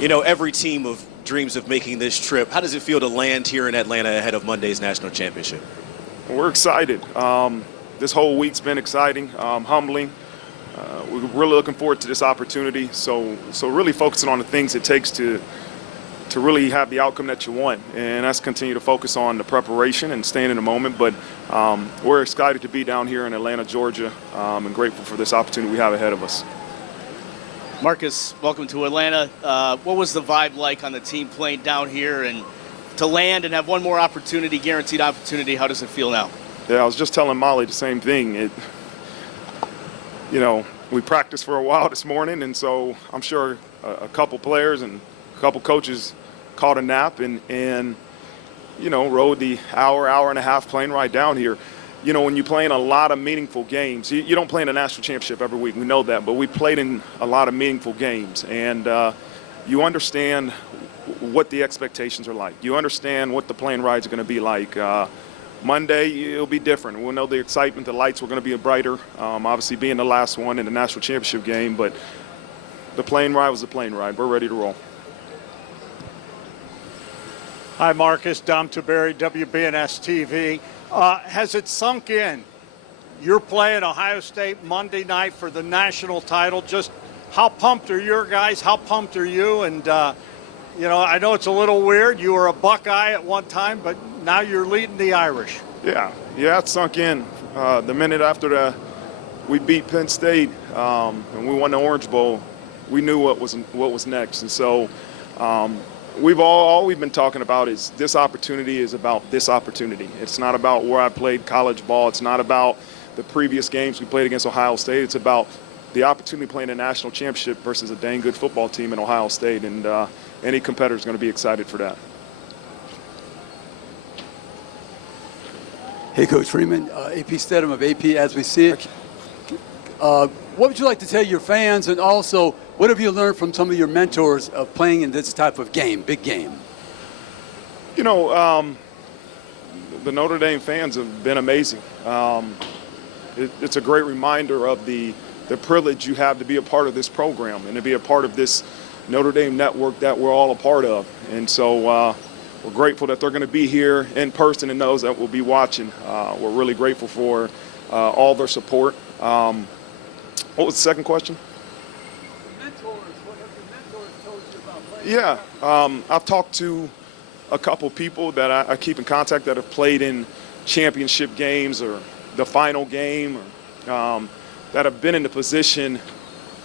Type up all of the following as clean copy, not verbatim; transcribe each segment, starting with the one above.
You know, every team dreams of making this trip. How does it feel to land here in Atlanta ahead of Monday's national championship? We're excited. This whole week's been exciting, humbling. We're really looking forward to this opportunity. So really focusing on the things it takes to really have the outcome that you want, and that's continue to focus on the preparation and staying in the moment. But we're excited to be down here in Atlanta, Georgia, and grateful for this opportunity we have ahead of us. Marcus, welcome to Atlanta. What was the vibe like on the team playing down here, and to land and have one more opportunity, guaranteed opportunity? How does it feel now? Yeah, I was just telling Molly the same thing. We practiced for a while this morning, and so I'm sure a couple players and a couple coaches caught a nap and rode the hour and a half plane ride down here. You know, when you play in a lot of meaningful games, you don't play in a national championship every week, we know that, but we played in a lot of meaningful games, and you understand what the expectations are like. You understand what the plane rides are going to be like. Monday, it'll be different. We'll know the excitement, the lights were going to be brighter, obviously being the last one in the national championship game, but the plane ride was the plane ride. We're ready to roll. Hi, Marcus. Dom Tiberi, WBNS TV. Has it sunk in? You're playing Ohio State Monday night for the national title. Just how pumped are your guys? How pumped are you? And, I know it's a little weird. You were a Buckeye at one time, but now you're leading the Irish. Yeah, it sunk in. The minute after we beat Penn State and we won the Orange Bowl, we knew what was next. And so all we've been talking about is this opportunity is about this opportunity. It's not about where I played college ball. It's not about the previous games we played against Ohio State. It's about the opportunity playing a national championship versus a dang good football team in Ohio State. And any competitor is going to be excited for that. Hey, Coach Freeman, AP Stedham of AP As We See It. What would you like to tell your fans, and also what have you learned from some of your mentors of playing in this type of game, big game? The Notre Dame fans have been amazing. It's a great reminder of the privilege you have to be a part of this program and to be a part of this Notre Dame network that we're all a part of. And so we're grateful that they're going to be here in person and those that will be watching. We're really grateful for all their support. What was the second question? Mentors. What have your mentors told you about playing? Yeah, I've talked to a couple people that I keep in contact that have played in championship games or the final game, or that have been in the position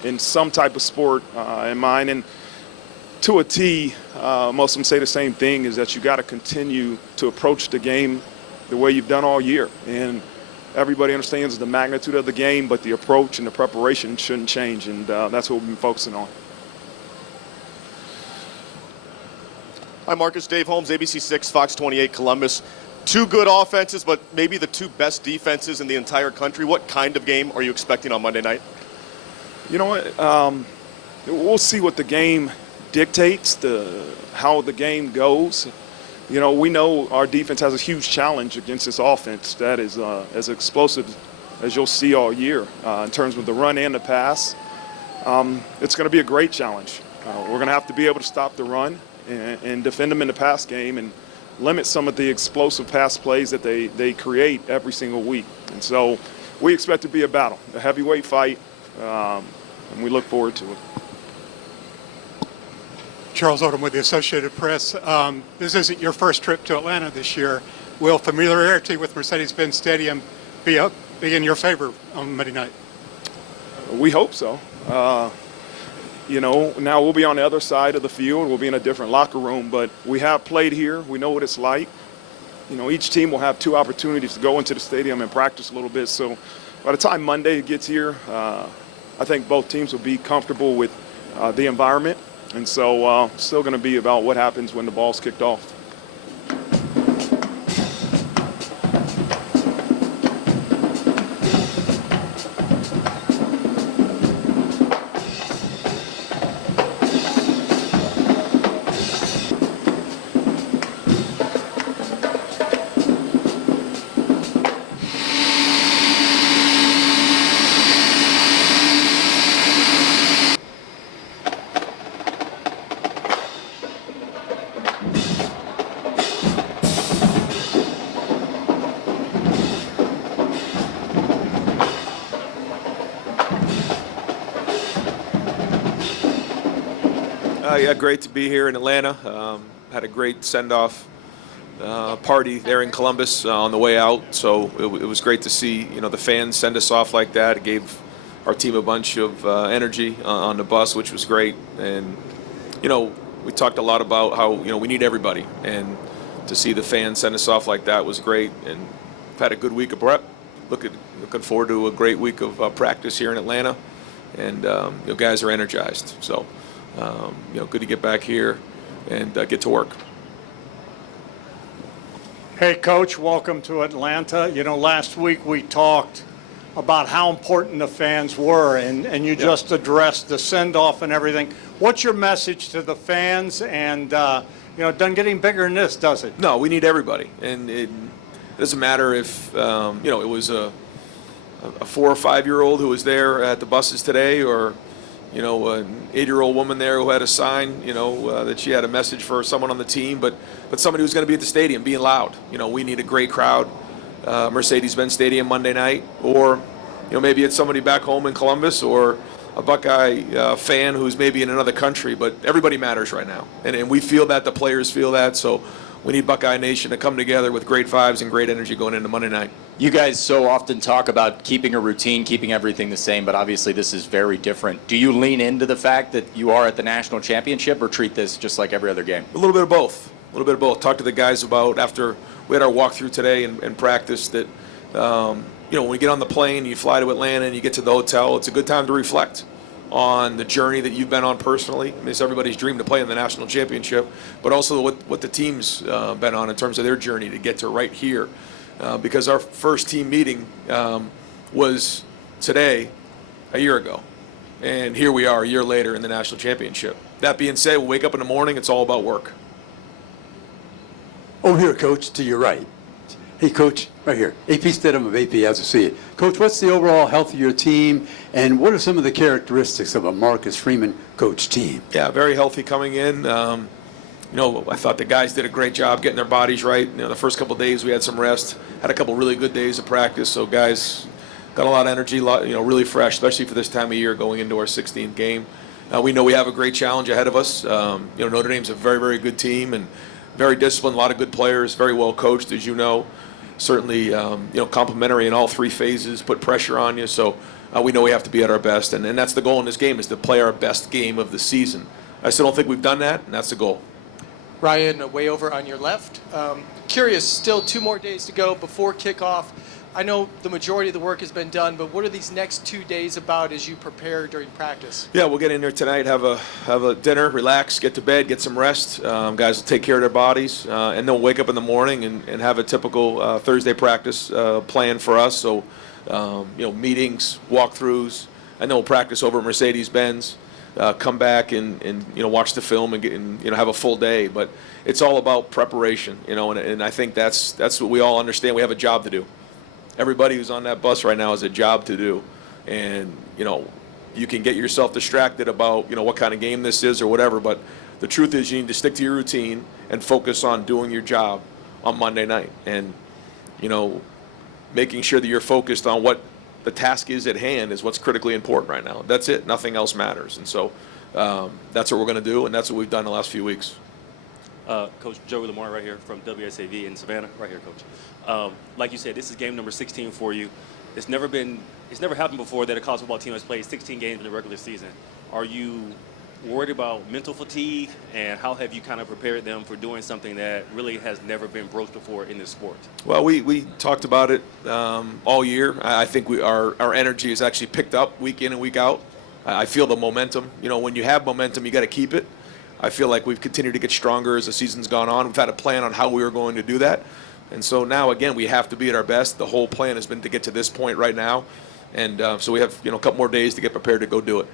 in some type of sport in mine. And to a T, most of them say the same thing, is that you got to continue to approach the game the way you've done all year. And everybody understands the magnitude of the game, but the approach and the preparation shouldn't change, and that's what we've been focusing on. Hi, Marcus. Dave Holmes, ABC6, Fox 28, Columbus. Two good offenses, but maybe the two best defenses in the entire country. What kind of game are you expecting on Monday night? You know what? We'll see what the game dictates, how the game goes. We know our defense has a huge challenge against this offense that is as explosive as you'll see all year in terms of the run and the pass. It's going to be a great challenge. We're going to have to be able to stop the run and defend them in the pass game and limit some of the explosive pass plays that they create every single week. And so we expect it to be a battle, a heavyweight fight, and we look forward to it. Charles Odom with the Associated Press. This isn't your first trip to Atlanta this year. Will familiarity with Mercedes-Benz Stadium be in your favor on Monday night? We hope so. Now we'll be on the other side of the field. We'll be in a different locker room, but we have played here. We know what it's like. Each team will have two opportunities to go into the stadium and practice a little bit. So by the time Monday gets here, I think both teams will be comfortable with the environment. And so still going to be about what happens when the ball's kicked off. Yeah, great to be here in Atlanta. Had a great send-off party there in Columbus on the way out, so it was great to see the fans send us off like that. It gave our team a bunch of energy on the bus, which was great. And we talked a lot about how we need everybody, and to see the fans send us off like that was great. And we've had a good week of prep. Looking forward to a great week of practice here in Atlanta, and guys are energized. So good to get back here and get to work. Hey, Coach, welcome to Atlanta. Last week we talked about how important the fans were, and you just addressed the send-off and everything. What's your message to the fans? And, it doesn't get any bigger than this, does it? No, we need everybody. And it doesn't matter if, it was a 4 or 5 year old who was there at the buses today, or an 8-year-old woman there who had a sign, that she had a message for someone on the team, but somebody who's going to be at the stadium being loud. We need a great crowd, Mercedes-Benz Stadium Monday night, or maybe it's somebody back home in Columbus, or a Buckeye fan who's maybe in another country. But everybody matters right now, and we feel that, the players feel that. So we need Buckeye Nation to come together with great vibes and great energy going into Monday night. You guys so often talk about keeping a routine, keeping everything the same, but obviously this is very different. Do you lean into the fact that you are at the national championship, or treat this just like every other game? A little bit of both. A little bit of both. Talk to the guys about, after we had our walkthrough today and practice, that when you get on the plane, you fly to Atlanta and you get to the hotel, it's a good time to reflect on the journey that you've been on personally. I mean, it's everybody's dream to play in the national championship, but also what the team's been on in terms of their journey to get to right here. Because our first team meeting was today, a year ago. And here we are a year later in the national championship. That being said, we wake up in the morning, it's all about work. Over here, Coach, to your right. Hey, Coach, right here. AP Stedham of AP as we see it. Coach, what's the overall health of your team, and what are some of the characteristics of a Marcus Freeman coach team? Yeah, very healthy coming in. I thought the guys did a great job getting their bodies right. The first couple of days we had some rest, had a couple really good days of practice, so guys got a lot of energy, really fresh, especially for this time of year going into our 16th game. We know we have a great challenge ahead of us. Notre Dame's a very, very good team and very disciplined, a lot of good players, very well coached, as you know. Certainly, complimentary in all three phases, put pressure on you. So we know we have to be at our best, and that's the goal in this game, is to play our best game of the season. I still don't think we've done that, and that's the goal. Ryan, way over on your left. Curious, still 2 more days to go before kickoff. I know the majority of the work has been done, but what are these next 2 days about as you prepare during practice? Yeah, we'll get in there tonight, have a dinner, relax, get to bed, get some rest. Guys will take care of their bodies, and they'll wake up in the morning and have a typical Thursday practice plan for us. So, meetings, walkthroughs, and then we'll practice over at Mercedes-Benz. Come back and watch the film and have a full day. But it's all about preparation, and I think that's what we all understand. We have a job to do. Everybody who's on that bus right now has a job to do, and you can get yourself distracted about what kind of game this is or whatever. But the truth is, you need to stick to your routine and focus on doing your job on Monday night, and making sure that you're focused on what the task is at hand is what's critically important right now. That's it. Nothing else matters. And so that's what we're going to do, and that's what we've done the last few weeks. Coach Joey Lamar right here from WSAV in Savannah. Right here, Coach. Like you said, this is game number 16 for you. It's never happened before that a college football team has played 16 games in the regular season. Are you worried about mental fatigue, and how have you kind of prepared them for doing something that really has never been broached before in this sport? Well, we talked about it all year. I think our energy has actually picked up week in and week out. I feel the momentum. When you have momentum, you got to keep it. I feel like we've continued to get stronger as the season's gone on. We've had a plan on how we were going to do that. And so now, again, we have to be at our best. The whole plan has been to get to this point right now. And so we have a couple more days to get prepared to go do it.